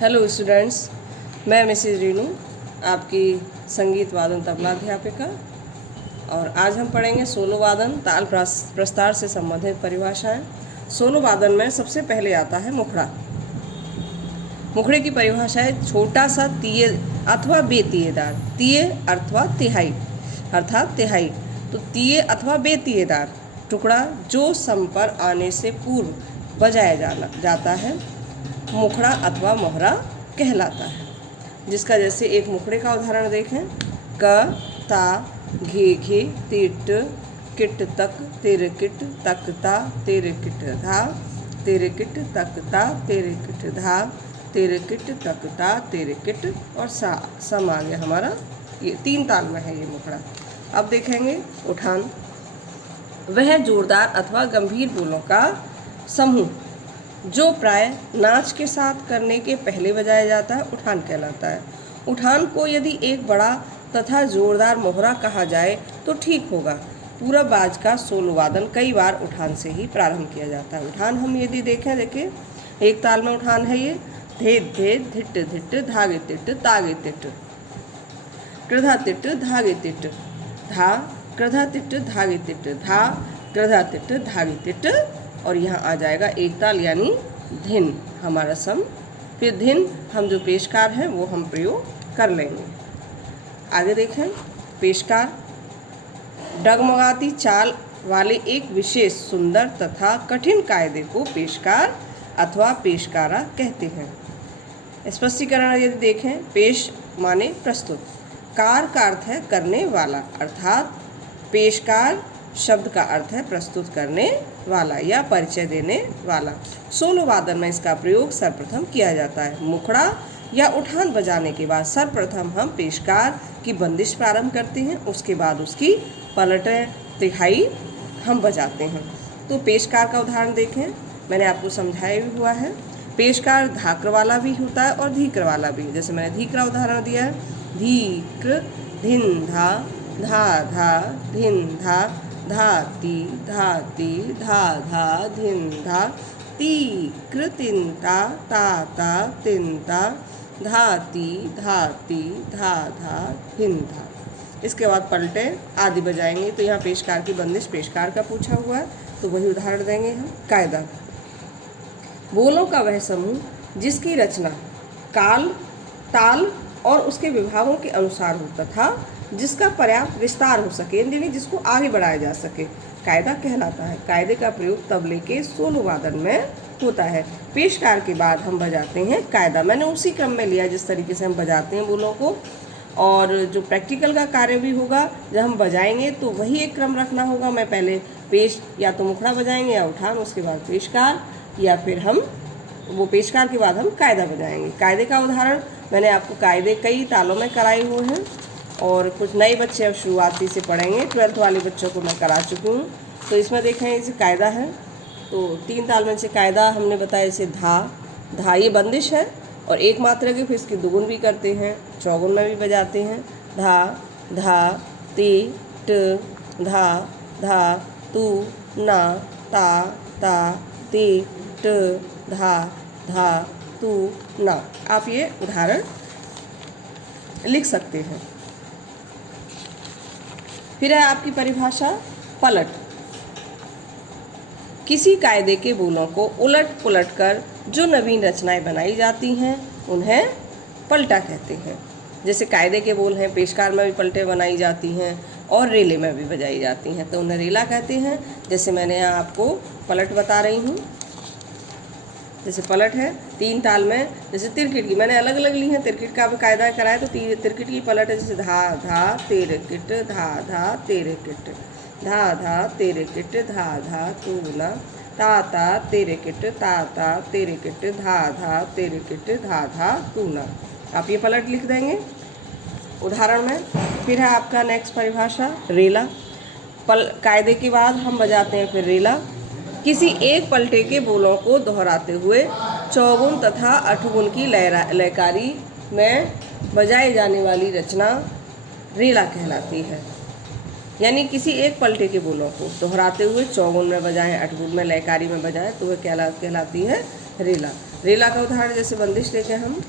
Hello students, मैं Mrs Renu, आपकी संगीत वादन तबला अध्यापिका। और आज हम पढ़ेंगे सोलो वादन ताल प्रस्तार से संबंधित परिभाषाएं। सोलो वादन में सबसे पहले आता है मुखड़ा। मुखड़े की परिभाषा है छोटा सा तीय अथवा बेतीयेदार। तीय अथवा तिहाई अर्थात तिहाई, तो तीय अथवा बेतीयेदार टुकड़ा जो सम पर आने से पूर्व बजाया जाता है मुखड़ा अथवा मोहरा कहलाता है। जिसका जैसे एक मुखड़े का उदाहरण देखें, क ता घे घे तिट किट तक तिर किट तक ता तिर किट धा तिर किट तक ता तिर किट धा तिर किट तक ता तिर किट और सा सम आ गया हमारा। ये 3 ताल में है ये मुखड़ा। अब देखेंगे उठान। वह जोरदार अथवा गंभीर बोलों का समूह जो प्राय नाच के साथ करने के पहले बजाया जाता है उठान कहलाता है। उठान को यदि एक बड़ा तथा जोरदार मोहरा कहा जाए तो ठीक होगा। पूरा बाज का सोलो वादन कई बार उठान से ही प्रारंभ किया जाता है। उठान हम यदि देखें, देखिए एक ताल में उठान है ये धे धे धिट धिट धागे तिट तागे तिट कृधा तिट धागे तिट धा कृधा तिट धागे तिट धा कृधा तिट धागे तिट और यहाँ आ जाएगा एक ताल यानी धिन हमारा सम। फिर धिन हम जो पेशकार हैं वो हम प्रयोग कर लेंगे। आगे देखें पेशकार डगमगाती चाल वाले एक विशेष सुंदर तथा कठिन कायदे को पेशकार अथवा पेशकारा कहते हैं। स्पष्टीकरण यदि देखें, पेश माने प्रस्तुत, कार का अर्थ है करने वाला, अर्थात पेशकार शब्द का अर्थ है प्रस्तुत करने वाला या परिचय देने वाला। सोलो वादन में इसका प्रयोग सर्वप्रथम किया जाता है। मुखड़ा या उठान बजाने के बाद सर्वप्रथम हम पेशकार की बंदिश प्रारंभ करते हैं, उसके बाद उसकी पलटें तिहाई हम बजाते हैं। तो पेशकार का उदाहरण देखें, मैंने आपको समझाया भी हुआ है। पेशकार धाक्र वाला भी होता है और धीक्र वाला भी। जैसे मैंने धीक्र उदाहरण दिया है, धीक्र धिन धा धा धा धिन धा धाती धाती धा धा धिन धा तीक्र तिनता ताता तिनता धाती धाती धा धा धिन धा। इसके बाद पलटे आदि बजाएंगे। तो यहाँ पेशकार की बंदिश पेशकार का पूछा हुआ है, तो वही उदाहरण देंगे हम। कायदा बोलों का वह समूह जिसकी रचना काल ताल और उसके विभागों के अनुसार हो तथा जिसका पर्याप्त विस्तार हो सके, यानी जिसको आगे बढ़ाया जा सके, कायदा कहलाता है। कायदे का प्रयोग तबले के सोलो वादन में होता है। पेशकार के बाद हम बजाते हैं कायदा। मैंने उसी क्रम में लिया जिस तरीके से हम बजाते हैं बोलों को। और जो प्रैक्टिकल का कार्य भी होगा जब हम बजाएंगे तो वही एक क्रम रखना होगा। मैं पहले पेश या तो मुखड़ा बजाएंगे या उठान, उसके बाद पेशकार, या फिर हम वो पेशकार के बाद हम कायदा बजाएंगे। कायदे का उदाहरण मैंने आपको कायदे कई तालों में कराए हुए हैं और कुछ नए बच्चे अब शुरुआती से पढ़ेंगे। 12th वाले बच्चों को मैं करा चुकी हूँ। तो इसमें देखें इसे कायदा है, तो 3 ताल में से कायदा हमने बताया। इसे धा ये बंदिश है और एक मात्रा के, फिर इसकी दुगुन भी करते हैं, चौगुन में भी बजाते हैं। धा धा ती ट धा धा तू ना ता ता ती ट धा धा तू ना। आप ये उदाहरण लिख सकते हैं। फिर है आपकी परिभाषा पलट। किसी कायदे के बोलों को उलट पुलट कर जो नवीन रचनाएं बनाई जाती हैं उन्हें पलटा कहते हैं। जैसे कायदे के बोल हैं, पेशकार में भी पलटें बनाई जाती हैं और रेले में भी बजाई जाती हैं, तो उन्हें रेला कहते हैं। जैसे मैंने यहाँ आपको पलट बता रही हूँ। जैसे पलट है 3 ताल में, जैसे तिरकिट की मैंने अलग अलग ली है। तिरकिट का भी कायदा कराया तो तिरकिट की पलट है, जैसे धा धा तेरे किट धा धा तेरे किट धा धा तेरे किट धा धा तूना ता ता तेरे किट ता ता तेरे किट धा धा तेरे किट धा धा तूना। आप ये पलट लिख देंगे उदाहरण में। फिर है आपका नेक्स्ट परिभाषा रेला। कायदे के बाद हम बजाते हैं फिर रेला। किसी एक पलटे के बोलों को दोहराते हुए चौगुन तथा अठगुन की लयकारी में बजाई जाने वाली रचना रेला कहलाती है। यानी किसी एक पलटे के बोलों को दोहराते हुए चौगुन में बजाएं, अठगुन में लयकारी में बजाएं तो वह कहलाती है रेला। रेला का उदाहरण जैसे बंदिश लेके हम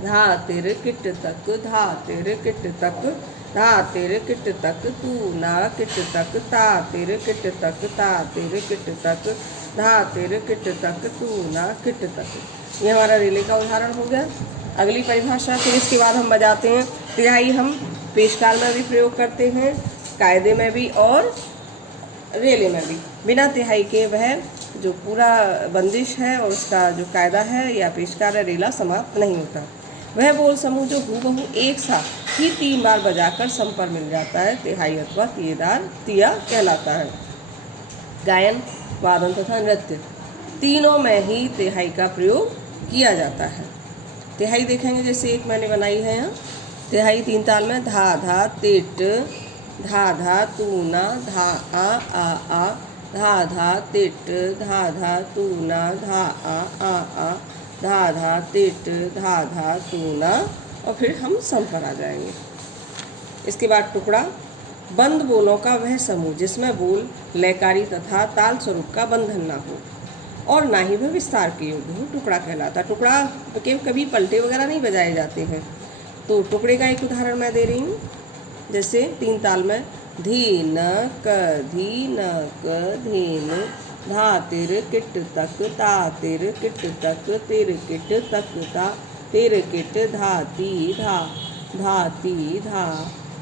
धा तेरे किट तक, धा तेरे किट तक, धा तेरे किट तक, तू ना किट तक, ता तेरे किट तक, ता तेरे किट तक, धा तेरे किट तक, तू ना किट तक। ये हमारा रेले का उदाहरण हो गया। अगली परिभाषा, फिर इसके बाद हम बजाते हैं। तिहाई हम पेशकार में भी प्रयोग करते हैं, कायदे में भी और रेले में भी। बिना तिहाई के वह जो पूरा बंदिश है और उसका जो कायदा है या पेशकार है रेला समाप्त नहीं होता। वह बोल समूह जो हूबहू एक साथ ही 3 बार बजाकर सम पर मिल जाता है तिहाई अथवा तियेदार तिया कहलाता है। गायन, वादन तथा नृत्य तीनों में ही तिहाई का प्रयोग किया जाता है। तिहाई देखेंगे, जैसे एक मैंने बनाई है यहाँ तिहाई 3 ताल में धा धा तेट, धा धा तू ना, धा आ, धा धा तेट, धा धा तू ना, धा आ, धा धा तेट, धा धा तू ना, और फिर हम सम पर आ जाएंगे। इसके बाद टुकड़ा, बंद बोलों का वह समूह जिसमें बोल लयकारी तथा ताल स्वरूप का बंधन ना हो और ना ही वह विस्तार के योग्य हो, टुकड़ा कहलाता। टुकड़ा के कभी पलटे वगैरह नहीं बजाए जाते हैं। तो टुकड़े का एक उदाहरण मैं दे रही हूँ, जैसे 3 ताल में धी न क, धी न क, धीन, धा तिर किट तक, ता तिर किट तक, तिर किट तक, ता तिर किट, धाती धा, धाती धा,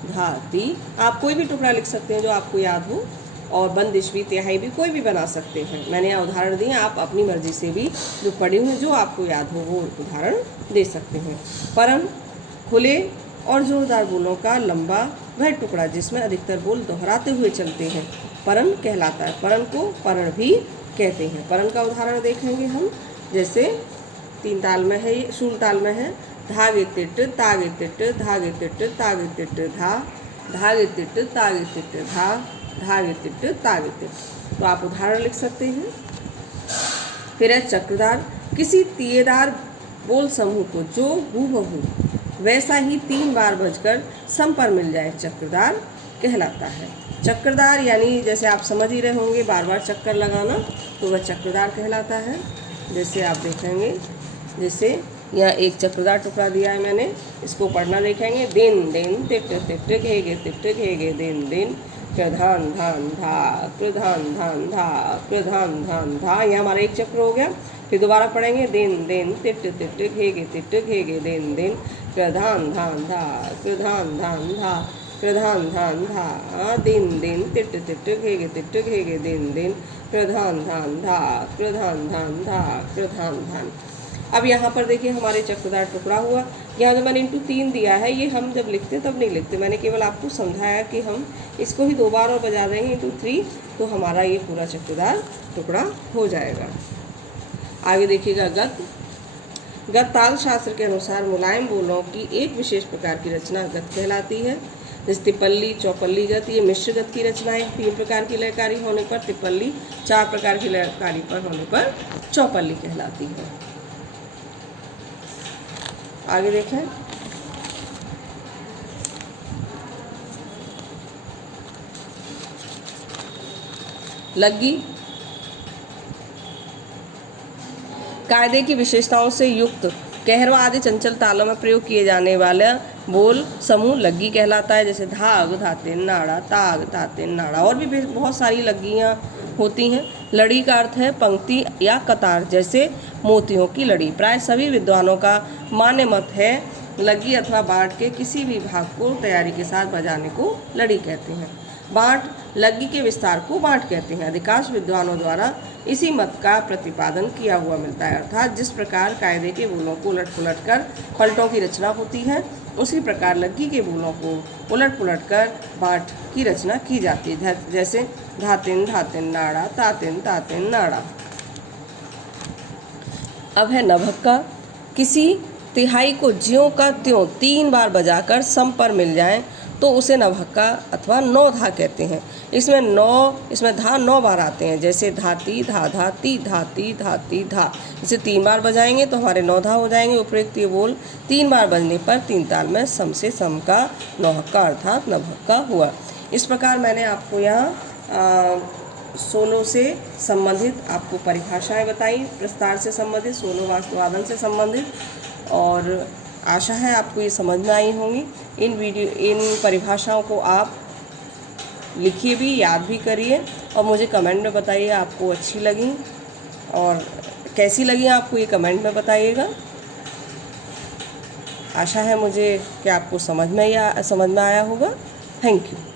धाती। आप कोई भी टुकड़ा लिख सकते हैं जो आपको याद हो, और बंदिश भी तिहाई भी कोई भी बना सकते हैं। मैंने यहाँ उदाहरण दिए, आप अपनी मर्जी से भी जो पढ़े हुए जो आपको याद हो वो उदाहरण दे सकते हैं। परन, खुले और जोरदार बोलों का लंबा वह टुकड़ा जिसमें अधिकतर बोल दोहराते हुए चलते हैं परन कहलाता है। परन को परण भी कहते हैं। परन का उदाहरण देखेंगे हम, जैसे 3 ताल में है, ये शूल ताल में है धागे तिट, तागे तिट, धागे तिट, तागे तिट, धा, धागे तिट, तागे तिट, धा, धागे तिट, तागे तिट। तो आप उदाहरण लिख सकते हैं। फिर है चक्रदार, किसी तियेदार बोल समूह को जो हूबहू वैसा ही 3 बार बजकर सम पर मिल जाए चक्रदार कहलाता है। चक्रदार यानी जैसे आप समझ ही रहे होंगे, बार बार चक्कर लगाना, तो वह चक्रदार कहलाता है। जैसे आप देखेंगे, जैसे यहाँ एक चक्रदार टुकड़ा दिया है मैंने, इसको पढ़ना देखेंगे। दिन दिन तिट तिट घेगे तिट घेगे दिन दिन, प्रधान धान धा, प्रधान धान धा, प्रधान धान धा। यह हमारा एक चक्र हो गया। फिर दोबारा पढ़ेंगे, दिन दिन तिट तिट घेगे दिन दिन, प्रधान धान धा, प्रधान धान धा, प्रधान धान धा, दिन दिन तिट तिट घेगे दिन दिन, प्रधान धान धा, प्रधान धान धा, प्रधान धान। अब यहाँ पर देखिए हमारे चक्रदार टुकड़ा हुआ। यहाँ जो मैंने इंटू 3 दिया है, ये हम जब लिखते तब नहीं लिखते, मैंने केवल आपको समझाया कि हम इसको ही 2 बार और बजा देंगे इंटू 3, तो हमारा ये पूरा चक्रदार टुकड़ा हो जाएगा। आगे देखिएगा गत। गत ताल शास्त्र के अनुसार मुलायम बोलों की एक विशेष प्रकार की रचना गत कहलाती है। जैसे तिपल्ली, चौपल्ली गत, ये मिश्र गत की रचनाएं 3 प्रकार की लयकारी होने पर तिपल्ली, 4 प्रकार की लयकारी पर होने पर चौपल्ली कहलाती है। आगे देखें, लग्गी, कायदे की विशेषताओं से युक्त कहरवा आदि चंचल तालों में प्रयोग किए जाने वाला बोल समूह लग्गी कहलाता है। जैसे धाग धातिन नाड़ा, ताग तातिन नाड़ा, और भी बहुत सारी लग्गियाँ होती हैं। लड़ी का अर्थ है पंक्ति या कतार, जैसे मोतियों की लड़ी। प्राय सभी विद्वानों का मान्य मत है लग्गी अथवा बाँट के किसी भी भाग को तैयारी के साथ बजाने को लड़ी कहते हैं। बाँट, लग्गी के विस्तार को बाँट कहते हैं। अधिकांश विद्वानों द्वारा इसी मत का प्रतिपादन किया हुआ मिलता है, अर्थात जिस प्रकार कायदे के बोलों को उलट पुलट कर पलटों की रचना होती है, उसी प्रकार लग्गी के बोलों को उलट पुलट कर बाँट की रचना की जाती है। जैसे धातिन धातिन नाड़ा, तातिन तातिन नाड़ा। अब है नभक्का, किसी तिहाई को ज्यों का त्यों 3 बार बजाकर सम पर मिल जाए तो उसे नभक्का अथवा 9 धा कहते हैं। इसमें धा 9 बार आते हैं, जैसे धाती धा धाती धाती धाती धा। इसे 3 बार बजाएंगे तो हमारे 9 धा हो जाएंगे। उपरोक्त ये बोल 3 बार बजने पर 3 ताल में सम से सम का नौहक्का अर्थात नभक्का हुआ। इस प्रकार मैंने आपको यहाँ सोलो से संबंधित आपको परिभाषाएं बताई, प्रस्तार से संबंधित, सोलो वादन से संबंधित, और आशा है आपको ये समझ में आई होंगी। इन परिभाषाओं को आप लिखिए भी, याद भी करिए और मुझे कमेंट में बताइए आपको अच्छी लगी और कैसी लगी आपको, ये कमेंट में बताइएगा। आशा है मुझे कि आपको समझ में आया होगा। Thank you.